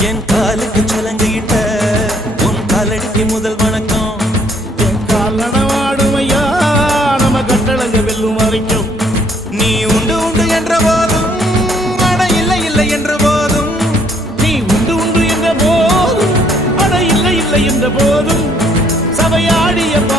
என் காலுக்கு சலங்கையிட்ட உன் காலடிக்கு முதல் வணக்கம். என் கால் நடவாடும் ஐயா நம்ம கட்டழக வெல்லும் வரைக்கும். நீ உண்டு உண்டு என்ற போதும் அட இல்லை இல்லை என்ற போதும், நீ உண்டு உண்டு என்ற போதும் அட இல்லை இல்லை என்ற போதும், சபையாடிய